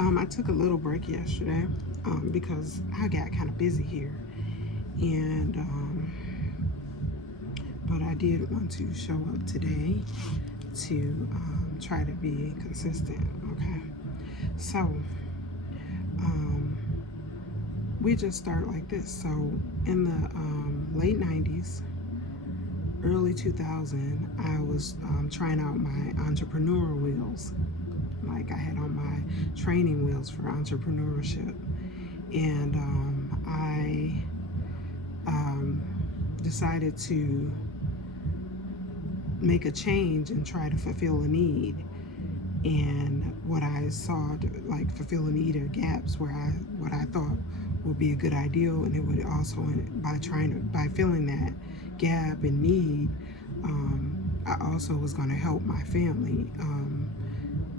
I took a little break yesterday because I got kind of busy here, and but I did want to show up today to try to be consistent. Okay, so um, we just start like this. So in the late '90s, early 2000, I was trying out my entrepreneurial wheels. Like I had on my training wheels for entrepreneurship, and I decided to make a change and try to fulfill a need. And what I saw to like fulfill a need or gaps where what I thought would be a good ideal, and it would also by filling that gap and need, I also was going to help my family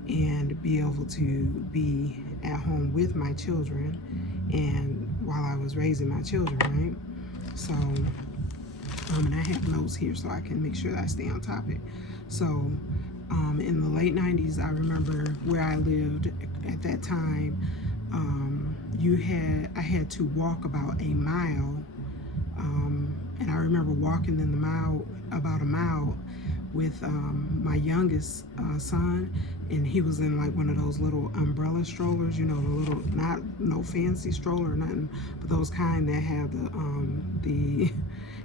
and be able to be at home with my children, and while I was raising my children, right? So and I have notes here so I can make sure that I stay on topic. So, in the late '90s, I remember where I lived at that time. I had to walk about a mile, and I remember walking in the mile about a mile with my youngest son, and he was in like one of those little umbrella strollers, you know, the little, not no fancy stroller or nothing, but those kind that have the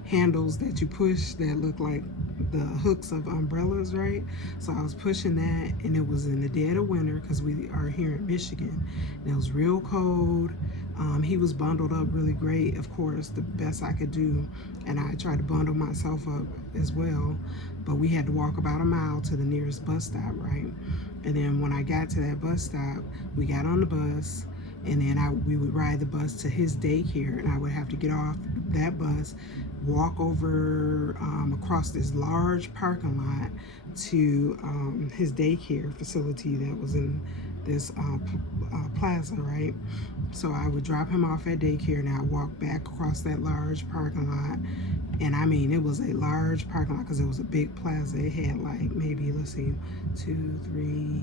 handles that you push that look like the hooks of umbrellas, right? So I was pushing that, and it was in the dead of winter because we are here in Michigan, and it was real cold. He was bundled up really great, of course, the best I could do, and I tried to bundle myself up as well. But we had to walk about a mile to the nearest bus stop, right? And then when I got to that bus stop, we got on the bus, and then we would ride the bus to his daycare, and I would have to get off that bus, walk over across this large parking lot to his daycare facility that was in this plaza, right? So I would drop him off at daycare, and I'd walk back across that large parking lot. And I mean, it was a large parking lot because it was a big plaza. It had like maybe, let's see, two, three,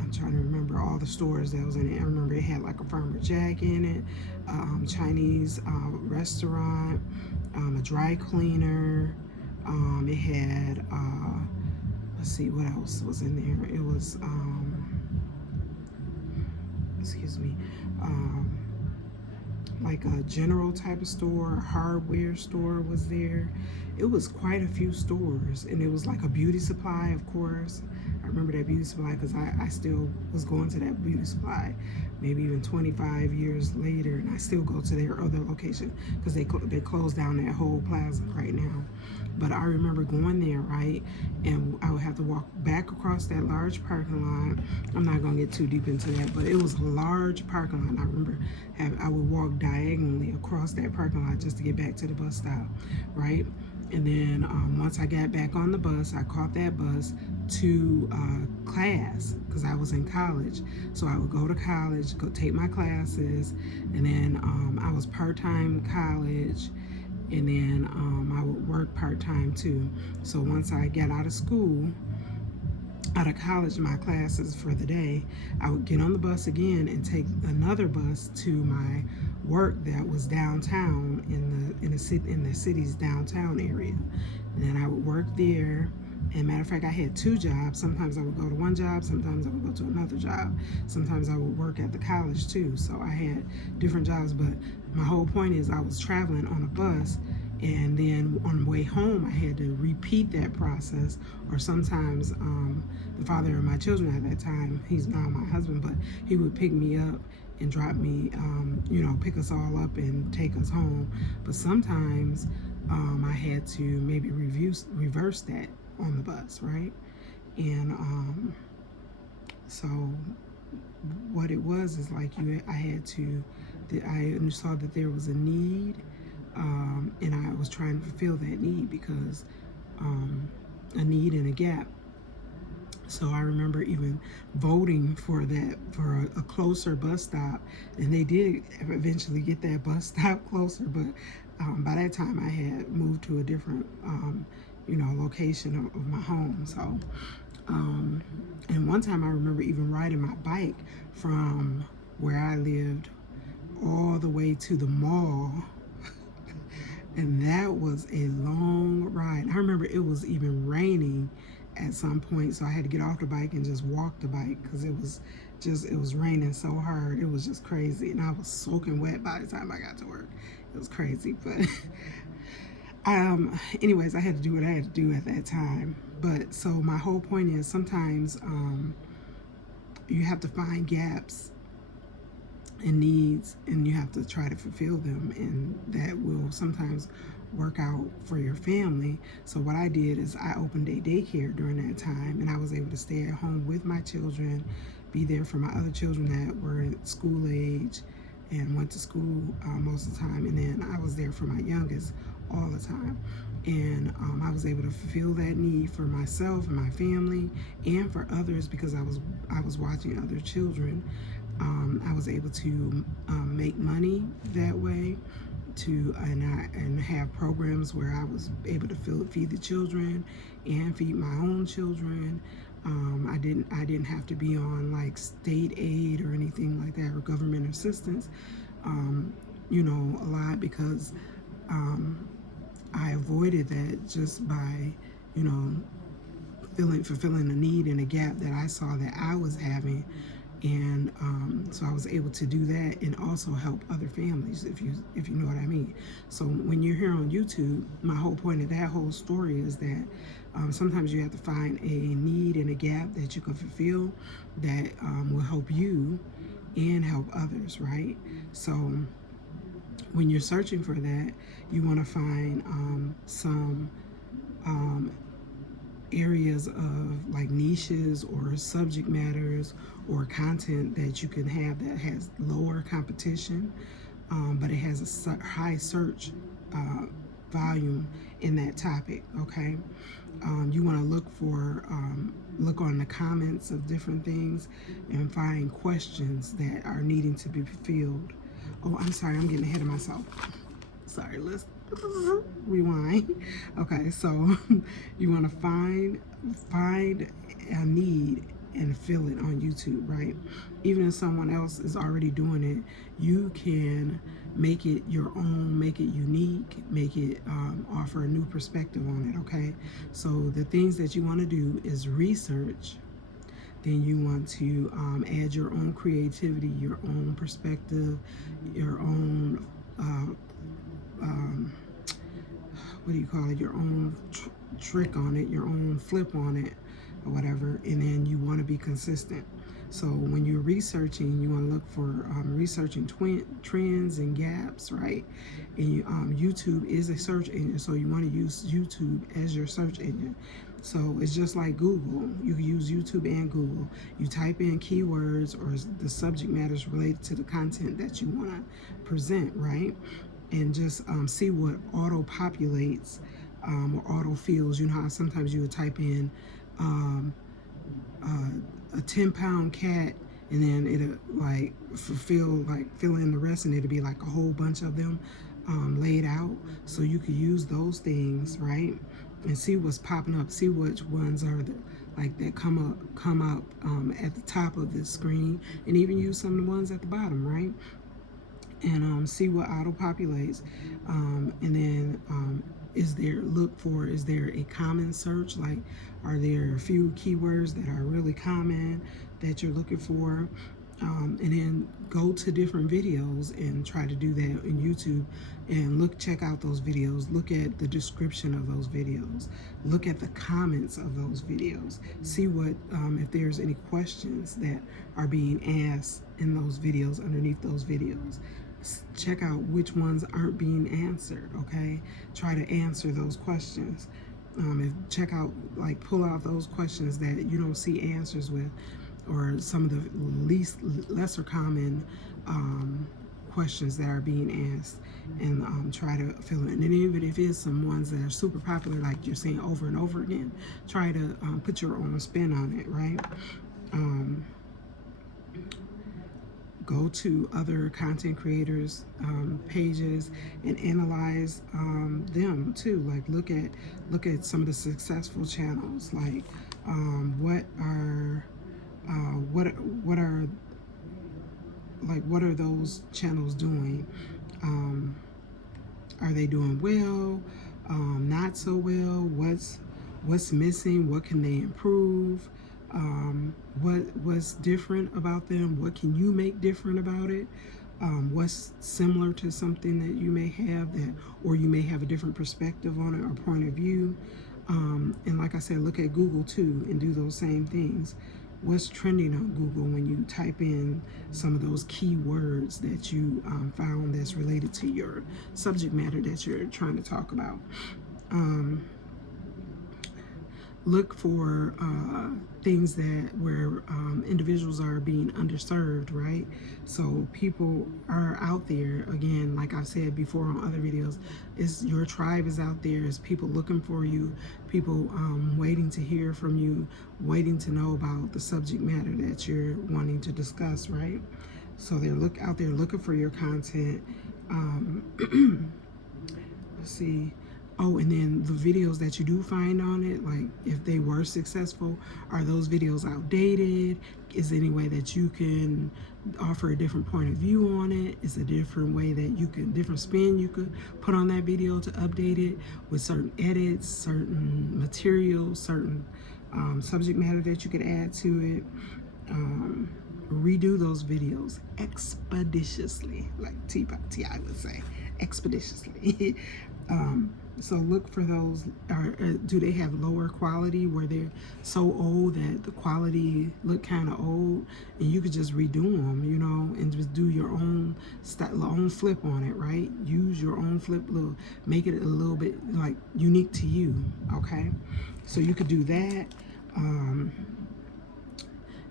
I'm trying to remember all the stores that was in it. I remember it had like a Farmer Jack in it, Chinese restaurant, a dry cleaner. It had, let's see, what else was in there? It was, excuse me, like a general type of store, a hardware store was there. It was quite a few stores, and it was like a beauty supply, of course. I remember that beauty supply because I still was going to that beauty supply maybe even 25 years later, and I still go to their other location because they closed down that whole plaza right now. But I remember going there, right, and I would have to walk back across that large parking lot. I'm not going to get too deep into that, but it was a large parking lot. And I remember I would walk diagonally across that parking lot just to get back to the bus stop, right? And then once I got back on the bus, I caught that bus to class because I was in college. So I would go to college, go take my classes, and then I was part-time college, and then I would work part-time too. So once I got out of college, my classes for the day, I would get on the bus again and take another bus to my work that was downtown in the city's downtown area. And then I would work there. And matter of fact, I had two jobs. Sometimes I would go to one job, sometimes I would go to another job. Sometimes I would work at the college too. So I had different jobs, but my whole point is I was traveling on a bus, and then on the way home I had to repeat that process. Or sometimes the father of my children at that time, he's now my husband, but he would pick me up and drop me, pick us all up and take us home. But sometimes I had to maybe reverse that on the bus, right? And so what it was is like I saw that there was a need, and I was trying to fulfill that need because a need and a gap. So I remember even voting for a closer bus stop, and they did eventually get that bus stop closer. But by that time, I had moved to a different location of my home. So, and one time I remember even riding my bike from where I lived all the way to the mall. And that was a long ride. I remember it was even raining at some point, so I had to get off the bike and just walk the bike because it was raining so hard. It was just crazy, and I was soaking wet by the time I got to work. It was crazy, but anyways, I had to do what I had to do at that time. But so my whole point is sometimes you have to find gaps and needs, and you have to try to fulfill them, and that will sometimes work out for your family. So what I did is I opened a daycare during that time, and I was able to stay at home with my children, be there for my other children that were at school age and went to school most of the time, and then I was there for my youngest all the time. And I was able to fulfill that need for myself and my family and for others because I was watching other children. I was able to make money that way, and have programs where I was able to feed the children and feed my own children. I didn't have to be on like state aid or anything like that, or government assistance, a lot, because I avoided that just by, fulfilling a need and a gap that I saw that I was having. And so I was able to do that and also help other families, if you know what I mean. So when you're here on YouTube, my whole point of that whole story is that sometimes you have to find a need and a gap that you can fulfill that will help you and help others, right? So when you're searching for that, you want to find some areas of like niches or subject matters or content that you can have that has lower competition, but it has a high search volume in that topic. Okay, you want to look on the comments of different things and find questions that are needing to be fulfilled. Oh, I'm sorry, I'm getting ahead of myself. Sorry, let's rewind. Okay, so you want to find a need and fill it on YouTube, right? Even if someone else is already doing it, you can make it your own, make it unique, make it offer a new perspective on it. Okay, so the things that you want to do is research. Then you want to add your own creativity, your own perspective, your own what do you call it, your own trick on it, your own flip on it, or whatever. And then you want to be consistent. So when you're researching, you want to look for researching trends and gaps, right? And YouTube is a search engine, so you want to use YouTube as your search engine. So it's just like Google. You can use YouTube and Google. You type in keywords or the subject matters related to the content that you want to present, right? And just see what auto-populates or auto-fills. You know how sometimes you would type in a 10-pound cat, and then it'll like fill in the rest, and it'll be like a whole bunch of them laid out. So you could use those things, right? And see what's popping up, see which ones are that come up at the top of the screen, and even use some of the ones at the bottom, right? And see what auto-populates, and then is there a common search? Like, are there a few keywords that are really common that you're looking for? And then go to different videos and try to do that in YouTube, and check out those videos, look at the description of those videos, look at the comments of those videos, see what if there's any questions that are being asked in those videos, underneath those videos. Check out which ones aren't being answered. Okay, try to answer those questions. Pull out those questions that you don't see answers with, or some of the lesser common questions that are being asked, and try to fill it. And then even if it's some ones that are super popular, like you're saying over and over again, try to put your own spin on it, right? go to other content creators pages and analyze them too. Like look at some of the successful channels. Like what are what are those channels doing? Are they doing well? Not so well? What's missing? What can they improve? What's different about them? What can you make different about it? What's similar to something that you may have that, or you may have a different perspective on it or point of view. And like I said, look at Google too and do those same things. What's trending on Google when you type in some of those keywords that you found that's related to your subject matter that you're trying to talk about. Look for things that where individuals are being underserved, right? So people are out there, again, like I've said before on other videos, is your tribe is out there, is people looking for you, people waiting to hear from you, waiting to know about the subject matter that you're wanting to discuss, right? So they're out there looking for your content. Let's see. Oh, and then the videos that you do find on it, like if they were successful, are those videos outdated? Is there any way that you can offer a different point of view on it? Is a different way that you can, different spin you could put on that video to update it with certain edits, certain materials, certain subject matter that you could add to it? Redo those videos expeditiously, like T.I. would say, expeditiously. So look for those. Do they have lower quality where they're so old that the quality look kind of old, and you could just redo them, you know, and just do your own own flip on it, right? Use your own flip, make it a little bit like unique to you. Okay, so you could do that.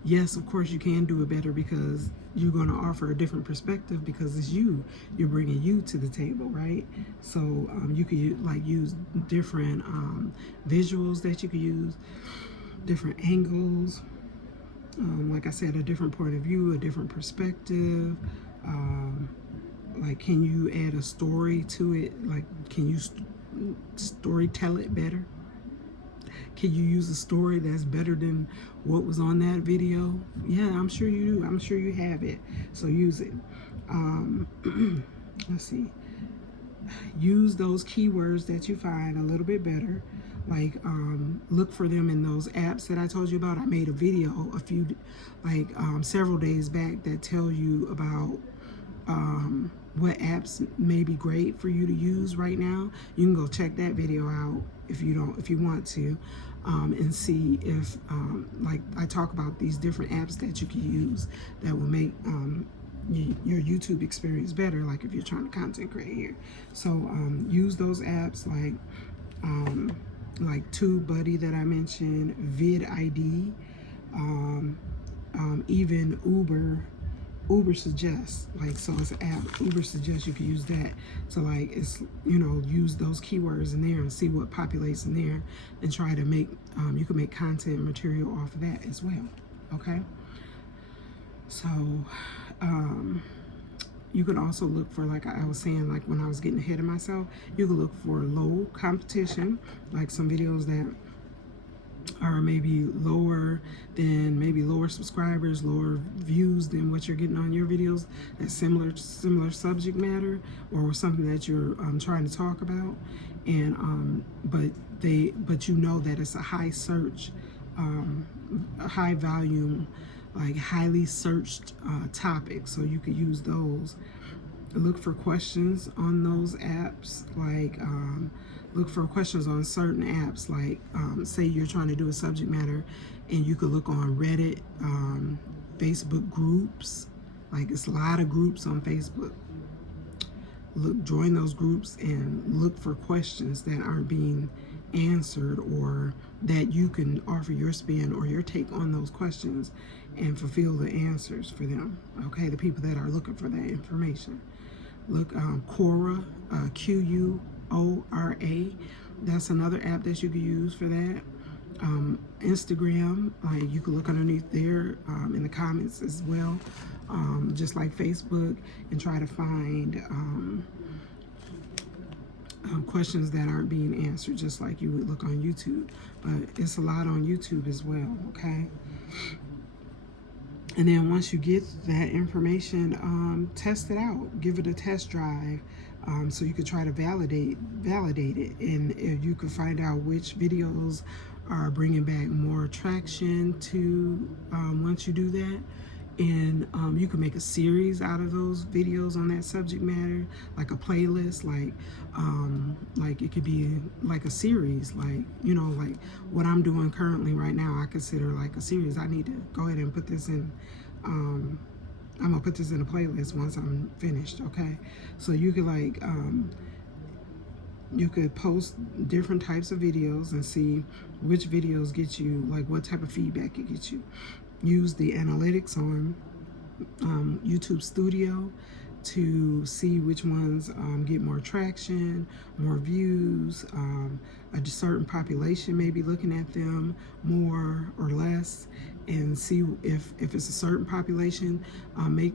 Yes, of course you can do it better because you're going to offer a different perspective because it's you're bringing you to the table, right? So you could like use different visuals that you could use, different angles, like I said, a different point of view, a different perspective. Like, can you add a story to it? Like, can you story tell it better? Can you use a story that's better than what was on that video? Yeah, I'm sure you do. I'm sure you have it. So use it. Let's see. Use those keywords that you find a little bit better. Like look for them in those apps that I told you about. I made a video several days back that tell you about what apps may be great for you to use right now. You can go check that video out if you want to, and see if like I talk about these different apps that you can use that will make your YouTube experience better, like if you're trying to content create here. So use those apps like TubeBuddy that I mentioned, vidID, even Uber suggests, like, so it's an app, Uber suggests you can use that. So like, it's, you know, use those keywords in there and see what populates in there and try to make, you can make content material off of that as well, okay? So, you can also look for, like I was saying, like when I was getting ahead of myself, you can look for low competition, like some videos that are maybe lower subscribers, lower views than what you're getting on your videos, that's similar subject matter or something that you're trying to talk about, and but you know that it's a high search, a high volume, like highly searched topic, so you could use those. Look for questions on those apps, like look for questions on certain apps, like say you're trying to do a subject matter and you could look on Reddit, Facebook groups, like it's a lot of groups on Facebook. Join those groups and look for questions that aren't being answered or that you can offer your spin or your take on those questions and fulfill the answers for them, okay? The people that are looking for that information. Look, Quora, Quora, that's another app that you can use for that. Instagram, like you can look underneath there in the comments as well, just like Facebook, and try to find questions that aren't being answered, just like you would look on YouTube. But it's a lot on YouTube as well, okay? And then once you get that information, test it out, give it a test drive, so you could try to validate it, and if you could find out which videos are bringing back more traction to once you do that. And you can make a series out of those videos on that subject matter, like a playlist, like it could be like a series, like, you know, like what I'm doing currently right now, I consider like a series. I need to go ahead and put this in, I'm gonna put this in a playlist once I'm finished, okay? So you could like, you could post different types of videos and see which videos get you, like what type of feedback it gets you. Use the analytics on YouTube Studio to see which ones get more traction, more views, a certain population may be looking at them more or less, and see if it's a certain population, make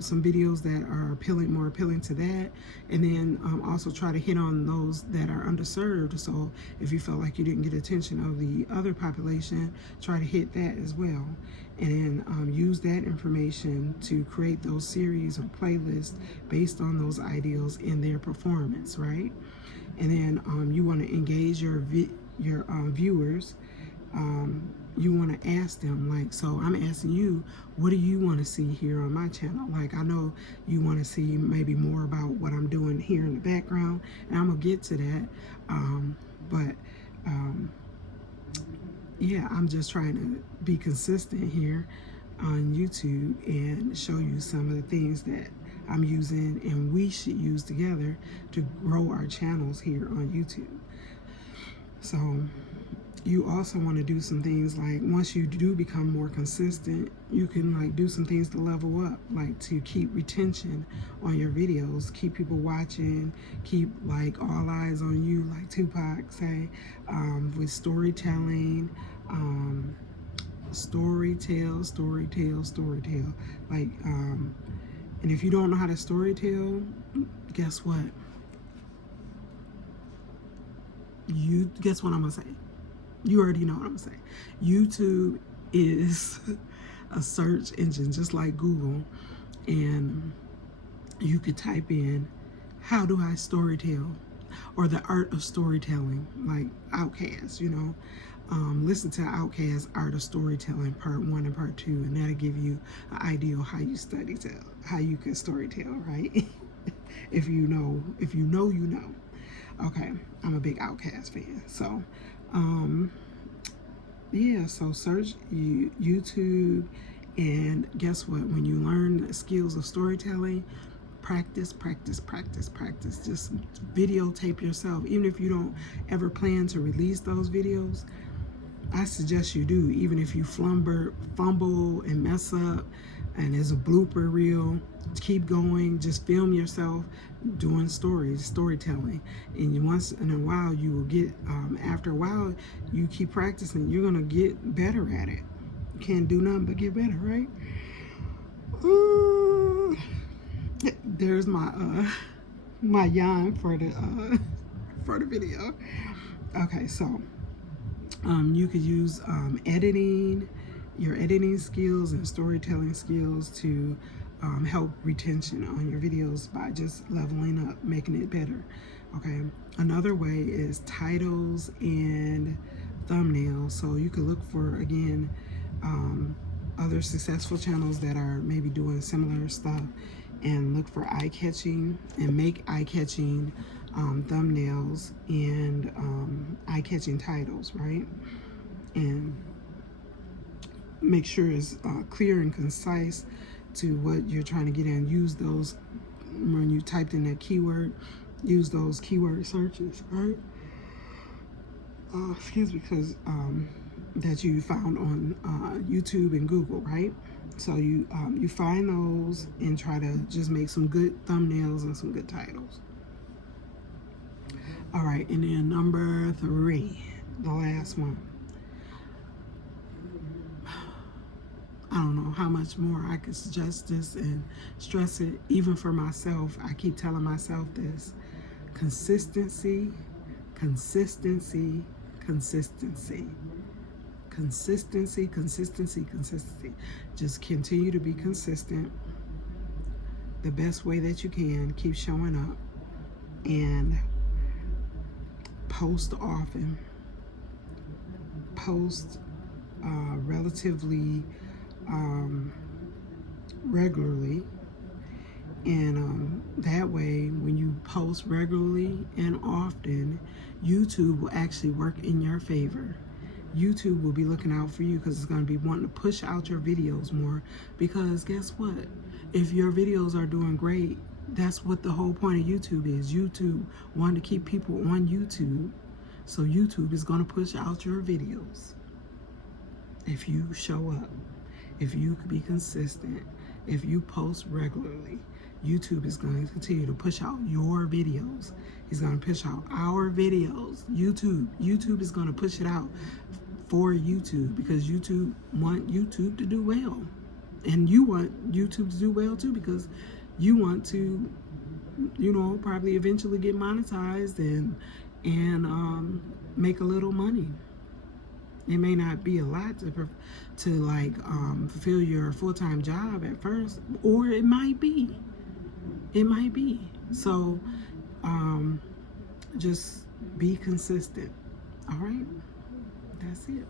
some videos that are more appealing to that, and then also try to hit on those that are underserved. So if you felt like you didn't get attention of the other population, try to hit that as well, and then use that information to create those series or playlists based on those ideals in their performance, right? And then you want to engage your viewers. You want to ask them, like, so I'm asking you, what do you want to see here on my channel? Like, I know you want to see maybe more about what I'm doing here in the background, and I'm gonna get to that, yeah, I'm just trying to be consistent here on YouTube and show you some of the things that I'm using and we should use together to grow our channels here on YouTube. So you also want to do some things, like once you do become more consistent, you can like do some things to level up, like to keep retention on your videos, keep people watching, keep like all eyes on you, like Tupac say, with storytelling, storytell, like, and if you don't know how to storytell, guess what? Guess what I'm gonna say? You already know what I'm gonna say. YouTube is a search engine just like Google, and you could type in, how do I storytell? Or the art of storytelling, like Outkast, you know. Listen to Outkast Art of Storytelling Part 1 and Part 2, and that'll give you an idea of how you how you can storytell, right? if you know, you know. Okay, I'm a big Outkast fan, so yeah, so search YouTube, and guess what? When you learn the skills of storytelling, practice. Just videotape yourself. Even if you don't ever plan to release those videos, I suggest you do. Even if you fumble and mess up and there's a blooper reel, keep going. Just film yourself doing storytelling, and once in a while you will get, after a while you keep practicing, you're gonna get better at it. You can't do nothing but get better, right? There's my my yawn for the video. Okay, so you could use your editing skills and storytelling skills to help retention on your videos by just leveling up, making it better. Okay, another way is titles and thumbnails. So you could look for, again, other successful channels that are maybe doing similar stuff, and look for eye-catching, and make eye-catching thumbnails and eye-catching titles, right? And make sure it's clear and concise to what you're trying to get in. Use those, when you typed in that keyword, use those keyword searches, right? Excuse me, because that you found on YouTube and Google, right? So you find those and try to just make some good thumbnails and some good titles. All right, and then number 3, the last one. I don't know how much more I could suggest this and stress it, even for myself. I keep telling myself this: consistency, consistency, consistency. Consistency, consistency, consistency. Just continue to be consistent the best way that you can. Keep showing up and post often. Post relatively regularly. And that way, when you post regularly and often, YouTube will actually work in your favor. YouTube will be looking out for you because it's going to be wanting to push out your videos more. Because guess what? If your videos are doing great, that's what the whole point of YouTube is. YouTube wanting to keep people on YouTube. So YouTube is going to push out your videos. If you show up, if you be consistent, if you post regularly, YouTube is going to continue to push out your videos. He's going to push out our videos. YouTube is going to push it out for YouTube because YouTube want YouTube to do well. And you want YouTube to do well too because you want to, probably eventually get monetized and make a little money. It may not be a lot to like fulfill your full-time job at first, or it might be. It might be. So just be consistent. All right, that's it.